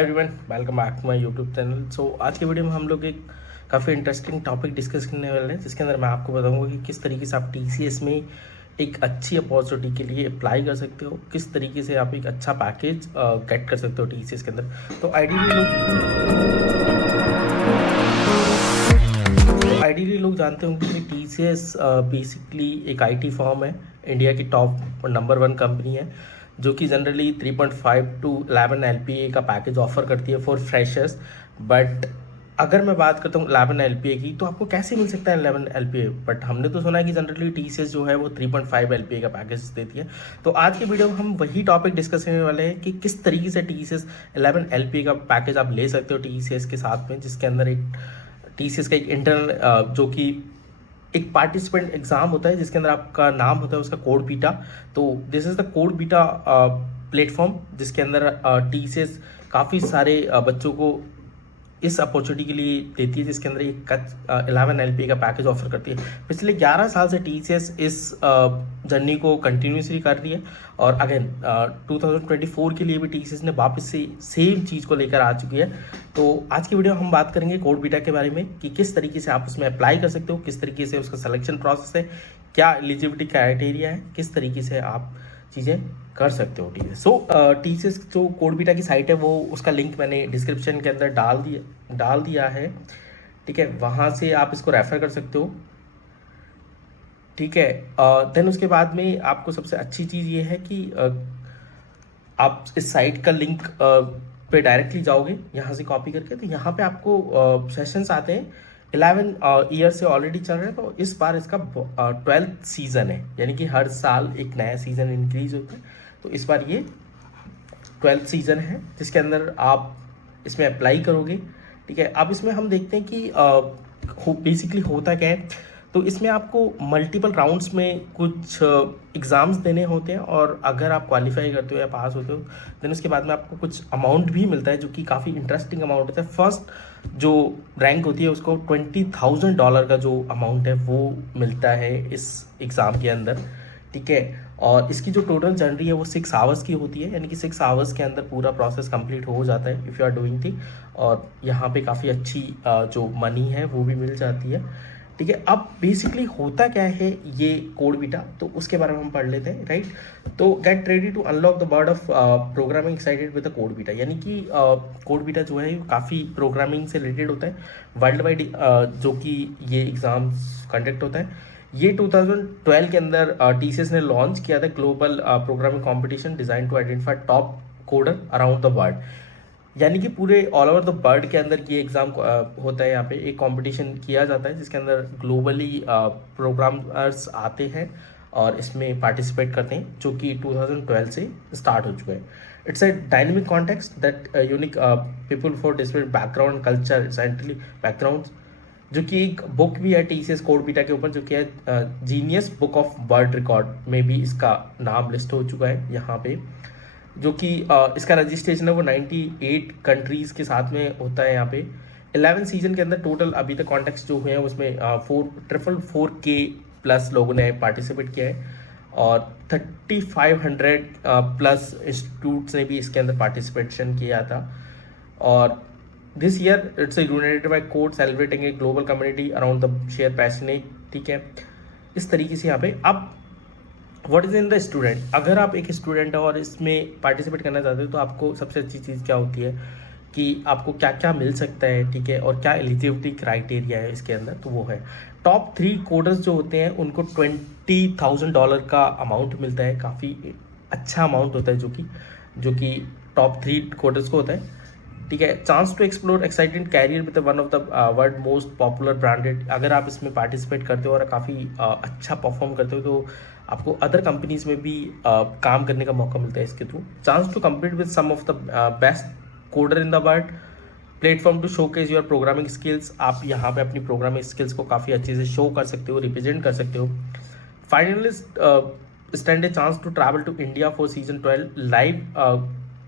Everyone, welcome back to my YouTube channel. So आज के video में हम लोग एक काफ़ी इंटरेस्टिंग टॉपिक डिस्कस करने वाले हैं, जिसके अंदर मैं आपको बताऊंगा कि किस तरीके से आप टीसीएस में एक अच्छी अपॉर्चुनिटी के लिए अप्लाई कर सकते हो, किस तरीके से आप एक अच्छा पैकेज गेट कर सकते हो टीसीएस के अंदर। तो आइडियली लोग जानते होंगे कि टीसीएस बेसिकली एक आईटी फर्म है, इंडिया की टॉप नंबर 1 कंपनी है, जो कि जनरली 3.5 to 11 LPA का पैकेज ऑफर करती है फॉर फ्रेशर्स। बट अगर मैं बात करता हूँ 11 LPA की, तो आपको कैसे मिल सकता है 11 LPA? बट हमने तो सुना है कि जनरली टीसीएस जो है वो 3.5 LPA का पैकेज देती है। तो आज के वीडियो में हम वही टॉपिक डिस्कस करने वाले हैं कि किस तरीके से टीसीएस 11 LPA का पैकेज आप ले सकते हो टीसीएस के साथ में, जिसके अंदर एक टीसीएस का एक इंटरनल जो कि एक पार्टिसिपेंट एग्जाम होता है, जिसके अंदर आपका नाम होता है उसका कोड बीटा। तो this is the code beta platform, जिसके अंदर टीसीएस काफ़ी सारे बच्चों को इस अपॉर्चुनिटी के लिए देती है, जिसके अंदर एक 11 LPA का पैकेज ऑफर करती है। पिछले 11 साल से टीसीएस इस जर्नी को कंटिन्यूसली कर रही है, और अगेन 2024 के लिए भी टीसीएस ने वापस से सेम चीज़ को लेकर आ चुकी है। तो आज की वीडियो हम बात करेंगे कोड बीटा के बारे में कि किस तरीके से आप उसमें अप्लाई कर सकते हो, किस तरीके से उसका सिलेक्शन प्रोसेस है, क्या एलिजिबिलिटी क्राइटेरिया है, किस तरीके से आप चीज़ें कर सकते हो टीसीएस। सो टीसीएस जो कोड बीटा की साइट है, वो उसका लिंक मैंने डिस्क्रिप्शन के अंदर डाल दिया है, ठीक है। वहाँ से आप इसको रेफर कर सकते हो, ठीक है। देन उसके बाद में आपको सबसे अच्छी चीज़ ये है कि आप इस साइट का लिंक पे डायरेक्टली जाओगे यहाँ से कॉपी करके, तो यहाँ पे आपको सेशंस आते हैं। 11 ईयर से ऑलरेडी चल रहे हैं, तो इस बार इसका 12th सीज़न है, यानी कि हर साल एक नया सीज़न इंक्रीज होता है। तो इस बार ये 12th सीज़न है, जिसके अंदर आप इसमें अप्लाई करोगे, ठीक है। अब इसमें हम देखते हैं कि बेसिकली होता क्या है। तो इसमें आपको मल्टीपल राउंड्स में कुछ एग्ज़ाम्स देने होते हैं, और अगर आप क्वालिफाई करते हो या पास होते हो, देन उसके बाद में आपको कुछ अमाउंट भी मिलता है, जो कि काफ़ी इंटरेस्टिंग अमाउंट होता है। फर्स्ट जो रैंक होती है उसको $20,000 का जो अमाउंट है वो मिलता है इस एग्ज़ाम के अंदर, ठीक है। और इसकी जो टोटल जर्नी है वो 6 आवर्स की होती है, यानी कि 6 आवर्स के अंदर पूरा प्रोसेस कंप्लीट हो जाता है इफ़ यू आर डूइंग थी। और यहाँ पे काफ़ी अच्छी जो मनी है वो भी मिल जाती है, ठीक है। अब बेसिकली होता क्या है ये कोड बीटा, तो उसके बारे में हम पढ़ लेते हैं, राइट। तो get ready to unlock the world of programming excited with the code beta, यानी कि कोड बीटा जो है काफ़ी प्रोग्रामिंग से रिलेटेड होता है वर्ल्ड वाइड, जो कि ये एग्ज़ाम्स कंडक्ट होता है। ये 2012 के अंदर टीसीएस ने लॉन्च किया था global programming competition design to identify top coder around the world, यानी कि पूरे ऑल ओवर द वर्ल्ड के अंदर ये एग्ज़ाम होता है। यहाँ पे एक कंपटीशन किया जाता है, जिसके अंदर ग्लोबली प्रोग्रामर्स आते हैं और इसमें पार्टिसिपेट करते हैं, जो कि 2012 से स्टार्ट हो चुका है। It's a dynamic context that unique people for different background, culture, scientific background, जो कि एक बुक भी है टीसीएस कोड बीटा के ऊपर, जो कि है genius book of world record में भी इसका नाम लिस्ट हो चुका है यहाँ पे, जो कि इसका रजिस्ट्रेशन है वो 98 कंट्रीज़ के साथ में होता है यहाँ पे। 11 सीजन के अंदर टोटल अभी तक कॉन्टेक्स्ट जो हुए हैं उसमें 4,400 प्लस लोगों ने पार्टिसिपेट किया है, और 3,500 प्लस इंस्टीट्यूट्स ने भी इसके अंदर पार्टिसिपेशन किया था। और this year it's United bye code celebrating a global community around the share passionate, ठीक है। इस तरीके से यहाँ पे अब what is in the student, अगर आप एक स्टूडेंट हो और इसमें पार्टिसिपेट करना चाहते हो, तो आपको सबसे अच्छी चीज़ क्या होती है कि आपको क्या क्या मिल सकता है, ठीक है, और क्या एलिजिबिलिटी क्राइटेरिया है इसके अंदर। तो वो है टॉप 3 कोडर्स जो होते हैं उनको $20,000 का अमाउंट मिलता है, काफ़ी अच्छा अमाउंट होता है जो कि टॉप 3 कोडर्स को होता है, ठीक है। Chance to explore exciting career with one of the world most popular branded, अगर आप इसमें पार्टिसिपेट करते हो और काफ़ी अच्छा परफॉर्म करते हो, तो आपको अदर कंपनीज में भी काम करने का मौका मिलता है इसके through. Chance to compete with some of the best coder in the world, platform to showcase your programming skills, आप यहाँ पे अपनी प्रोग्रामिंग स्किल्स को काफ़ी अच्छे से शो कर सकते हो, रिप्रेजेंट कर सकते हो। Finalist stand a chance to travel to India for season 12 live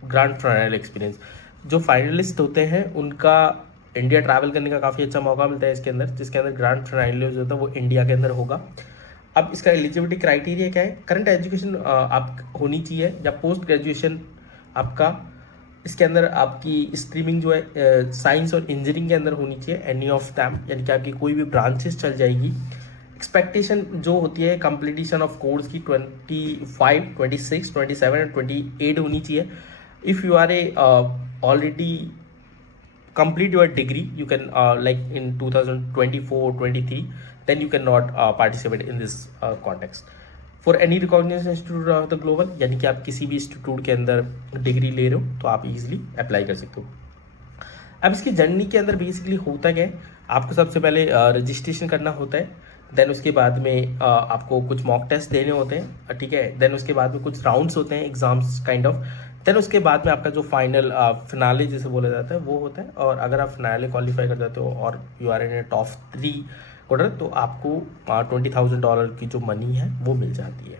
grand final experience, जो फाइनलिस्ट होते हैं उनका इंडिया ट्रैवल करने का काफ़ी अच्छा मौका मिलता है इसके अंदर, जिसके अंदर ग्रैंड फाइनल जो होता है वो इंडिया के अंदर होगा। अब इसका एलिजिबिलिटी क्राइटेरिया क्या है, करंट एजुकेशन आप होनी चाहिए, या पोस्ट ग्रेजुएशन आपका इसके अंदर आपकी स्ट्रीमिंग जो है साइंस और इंजीनियरिंग के अंदर होनी चाहिए, एनी ऑफ दैम, यानी कि आपकी कोई भी ब्रांचेस चल जाएगी। एक्सपेक्टेशन जो होती है कंप्लीटेशन ऑफ कोर्स की 25, 26, 27 एंड 28 होनी चाहिए। If you are a already complete your degree, you can like in 2024-23, then you cannot participate in this context for any recognized institute of the global, यानी कि आप किसी भी इंस्टीट्यूट के अंदर डिग्री ले रहे हो तो आप इजीली अप्लाई कर सकते हो। अब इसकी जर्नी के अंदर बेसिकली होता क्या है, आपको सबसे पहले रजिस्ट्रेशन करना होता है, देन उसके बाद में आपको कुछ मॉक टेस्ट देने होते हैं, ठीक है, देन उसके बाद में कुछ राउंड्स होते हैं एग्जाम्स काइंड ऑफ, देन उसके बाद में आपका जो फाइनल फिनाले जिसे बोला जाता है वो होता है। और अगर आप फिनाले क्वालिफाई कर जाते हो और you are in a top 3 quarter तो आपको $20,000 की जो मनी है वो मिल जाती है,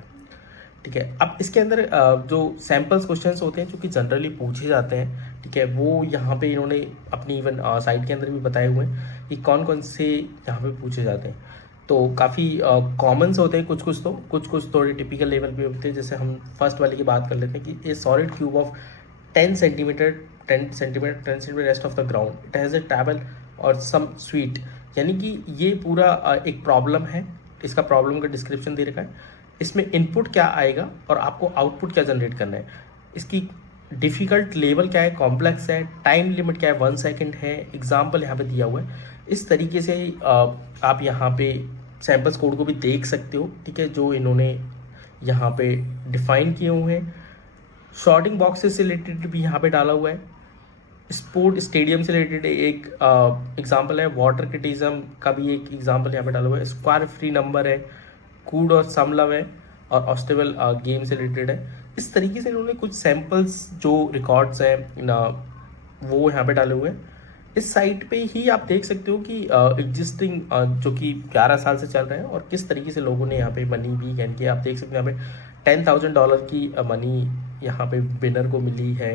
ठीक है। अब इसके अंदर जो सैम्पल्स क्वेश्चंस होते हैं जो कि जनरली पूछे जाते हैं, ठीक है, वो यहाँ पे इन्होंने अपनी इवन साइट के अंदर भी बताए हुए हैं कि कौन कौन से यहाँ पे पूछे जाते हैं। तो काफ़ी कॉमन्स होते हैं, कुछ थोड़े टिपिकल लेवल पे होते हैं। जैसे हम फर्स्ट वाले की बात कर लेते हैं कि ए solid cube of 10 centimetre rest of the ground, it has a table और सम स्वीट, यानी कि ये पूरा एक प्रॉब्लम है, इसका प्रॉब्लम का डिस्क्रिप्शन दे रखा है, इसमें इनपुट क्या आएगा और आपको आउटपुट क्या जनरेट करना है, इसकी डिफ़िकल्ट लेवल क्या है, कॉम्प्लेक्स है, टाइम लिमिट क्या है, 1 सेकेंड है, एग्जाम्पल यहाँ पे दिया हुआ है। इस तरीके से आप यहाँ पे सैम्पल्स कोड को भी देख सकते हो, ठीक है, जो इन्होंने यहाँ पे डिफाइन किए हुए हैं। शॉर्टिंग बॉक्सेस से रिलेटेड भी यहाँ पे डाला हुआ है। स्पोर्ट स्टेडियम से रिलेटेड एक एग्जांपल है, वाटर क्रिटिज्म का भी एक एग्जांपल यहाँ पे डाला हुआ है। स्क्वायर फ्री नंबर है, कूड और समलव है, और ऑस्टेबल गेम से रिलेटेड है। इस तरीके से इन्होंने कुछ सैम्पल्स जो रिकॉर्ड्स हैं वो यहाँ पे डाले हुए हैं। इस साइट पे ही आप देख सकते हो कि एग्जिस्टिंग जो कि 11 साल से चल रहे हैं और किस तरीके से लोगों ने यहाँ पे मनी भी यानी कि आप देख सकते हैं यहाँ पे $10,000 की मनी यहाँ पे विनर को मिली है।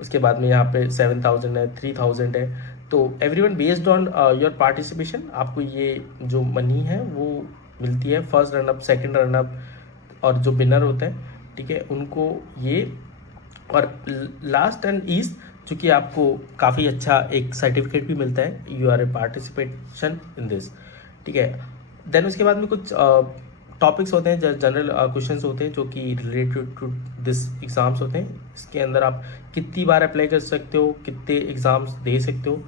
उसके बाद में यहाँ पे 7,000 है, 3,000 है। तो everyone based on your participation आपको ये जो मनी है वो मिलती है। फर्स्ट रनअप, सेकेंड रनअप और जो विनर होते हैं, ठीक है, उनको ये, और लास्ट एंड ईस्ट जो कि आपको काफ़ी अच्छा एक सर्टिफिकेट भी मिलता है, you are a participation in this, ठीक है। देन उसके बाद में कुछ टॉपिक्स होते हैं, जनरल क्वेश्चंस होते हैं जो कि रिलेटेड टू दिस एग्ज़ाम्स होते हैं। इसके अंदर आप कितनी बार अप्लाई कर सकते हो, कितने एग्ज़ाम्स दे सकते हो,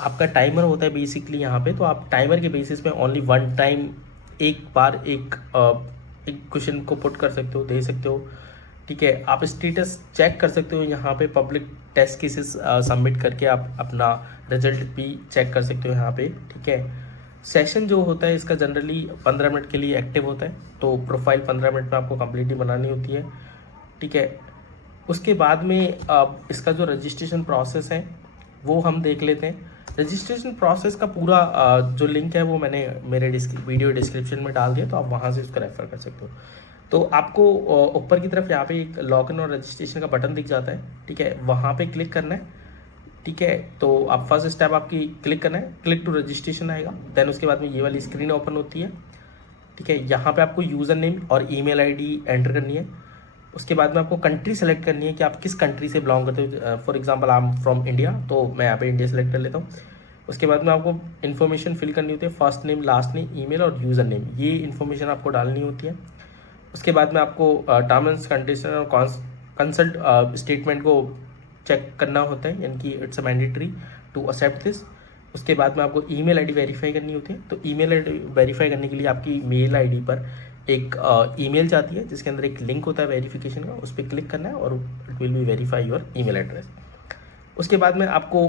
आपका टाइमर होता है बेसिकली यहाँ पे। तो आप टाइमर के बेसिस पे ओनली 1 टाइम एक बार एक क्वेश्चन को पुट कर सकते हो, दे सकते हो, ठीक है। आप स्टेटस चेक कर सकते हो यहाँ पे, पब्लिक टेस्ट केसेस सबमिट करके आप अपना रिजल्ट भी चेक कर सकते हो यहाँ पे, ठीक है। सेशन जो होता है इसका जनरली 15 मिनट के लिए एक्टिव होता है, तो प्रोफाइल 15 मिनट में आपको कम्प्लीटली बनानी होती है, ठीक है। उसके बाद में इसका जो रजिस्ट्रेशन प्रोसेस है वो हम देख लेते हैं। रजिस्ट्रेशन प्रोसेस का पूरा जो लिंक है वो मैंने मेरे वीडियो डिस्क्रिप्शन में डाल दिया, तो आप वहाँ से उसको रेफर कर सकते हो। तो आपको ऊपर की तरफ यहाँ पे एक लॉगिन और रजिस्ट्रेशन का बटन दिख जाता है, ठीक है, वहाँ पे क्लिक करना है, ठीक है। तो आप फर्स्ट स्टेप आपकी क्लिक करना है, क्लिक टू रजिस्ट्रेशन आएगा। देन उसके बाद में ये वाली स्क्रीन ओपन होती है, ठीक है। यहाँ पे आपको यूज़र नेम और ईमेल आईडी एंटर करनी है। उसके बाद में आपको कंट्री सेलेक्ट करनी है कि आप किस कंट्री से बिलोंग करते हो। For example I am from India, तो मैं यहाँ पे इंडिया सेलेक्ट कर लेता हूँ। उसके बाद में आपको इन्फॉर्मेशन फिल करनी होती है, first name, last name, email और यूज़र नेम, ये इन्फॉर्मेशन आपको डालनी होती है। उसके बाद में आपको टर्म एंड कंडीशन और कंसल्ट स्टेटमेंट को चेक करना होता है, यानी कि it's a mandatory to accept this. उसके बाद में आपको ईमेल आईडी वेरीफाई करनी होती है। तो ईमेल आईडी वेरीफाई करने के लिए आपकी मेल आईडी पर एक ईमेल जाती है जिसके अंदर एक लिंक होता है वेरिफिकेशन का, उस पर क्लिक करना है और it will be verify your email address. उसके बाद में आपको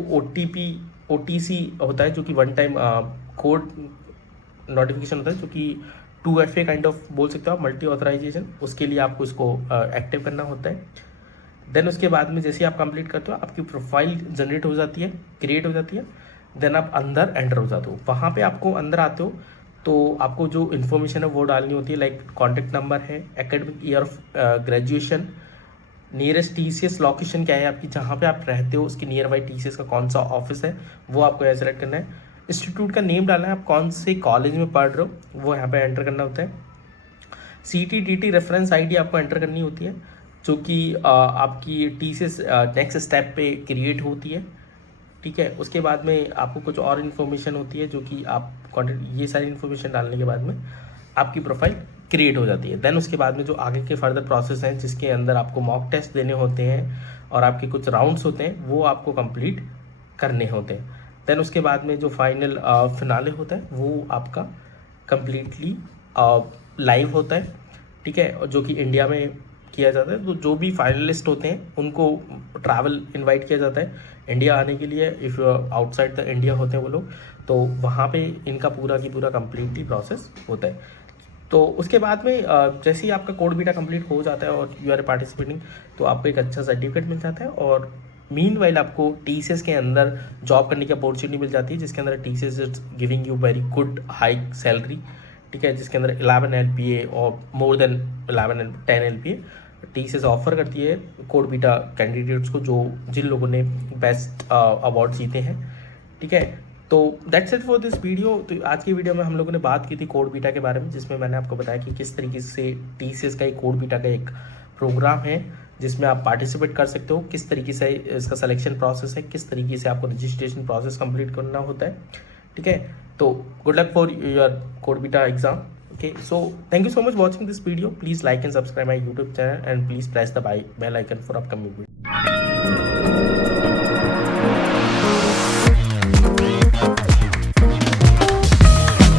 OTC होता है जो कि 1 टाइम कोड नोटिफिकेशन होता है, जो कि 2FA काइंड ऑफ बोल सकते हो आप, मल्टी ऑथराइजेशन, उसके लिए आपको इसको एक्टिव करना होता है। देन उसके बाद में जैसे आप कंप्लीट करते हो आपकी प्रोफाइल जनरेट हो जाती है, क्रिएट हो जाती है। देन आप अंदर एंटर हो जाते हो। वहाँ पे आपको अंदर आते हो तो आपको जो इन्फॉर्मेशन है वो डालनी होती है, लाइक कॉन्टैक्ट नंबर है, academic year of graduation, nearest TCS location क्या है आपकी, जहाँ पे आप रहते हो उसकी नियर बाई TCS का कौन सा ऑफिस है वो आपको यहाँ सेलेक्ट करना है। इंस्टीट्यूट का नेम डालना है, आप कौन से कॉलेज में पढ़ रहे हो वो यहाँ पे एंटर करना होता है। CT DT रेफरेंस ID आपको एंटर करनी होती है। जो कि आपकी TCS नेक्स्ट स्टेप पे क्रिएट होती है। ठीक है, उसके बाद में आपको कुछ और इन्फॉर्मेशन होती है जो कि आप ये सारी इन्फॉर्मेशन डालने के बाद में आपकी प्रोफाइल क्रिएट हो जाती है। देन उसके बाद में जो आगे के फर्दर प्रोसेस हैं जिसके अंदर आपको मॉक टेस्ट देने होते हैं और आपके कुछ राउंड्स होते हैं वो आपको कंप्लीट करने होते हैं। देन उसके बाद में जो फाइनल फिनाले होता है वो आपका कंप्लीटली लाइव होता है। ठीक है, और जो कि इंडिया में किया जाता है। तो जो भी फाइनलिस्ट होते हैं उनको ट्रैवल इनवाइट किया जाता है इंडिया आने के लिए। इफ़ आउटसाइड द इंडिया होते हैं वो लोग, तो वहाँ पे इनका पूरा की पूरा कंप्लीटली प्रोसेस होता है। तो उसके बाद में जैसे ही आपका कोड बीटा कंप्लीट हो जाता है और यू आर पार्टिसिपेटिंग, तो आपको एक अच्छा सर्टिफिकेट मिल जाता है और मीनवाइल आपको TCS के अंदर जॉब करने की अपॉर्चुनिटी मिल जाती है, जिसके अंदर TCS is giving you very good high salary. ठीक है, जिसके अंदर 11 LPA और more than 11 and 10 LPA TCS offer करती है कोड बीटा कैंडिडेट्स को, जो जिन लोगों ने बेस्ट अवार्ड जीते हैं। ठीक है, तो that's it for this video. तो आज की वीडियो में हम लोगों ने बात की थी कोड बीटा के बारे में, जिसमें मैंने आपको बताया कि किस तरीके से TCS का एक कोड बीटा का एक प्रोग्राम है जिसमें आप पार्टिसिपेट कर सकते हो, किस तरीके से इसका सिलेक्शन प्रोसेस है, किस तरीके से आपको रजिस्ट्रेशन प्रोसेस कंप्लीट करना होता है। ठीक है, तो good luck for your code beta exam. Okay, so thank you so much watching this video. Please like and subscribe my YouTube channel and please press the bell icon for upcoming videos.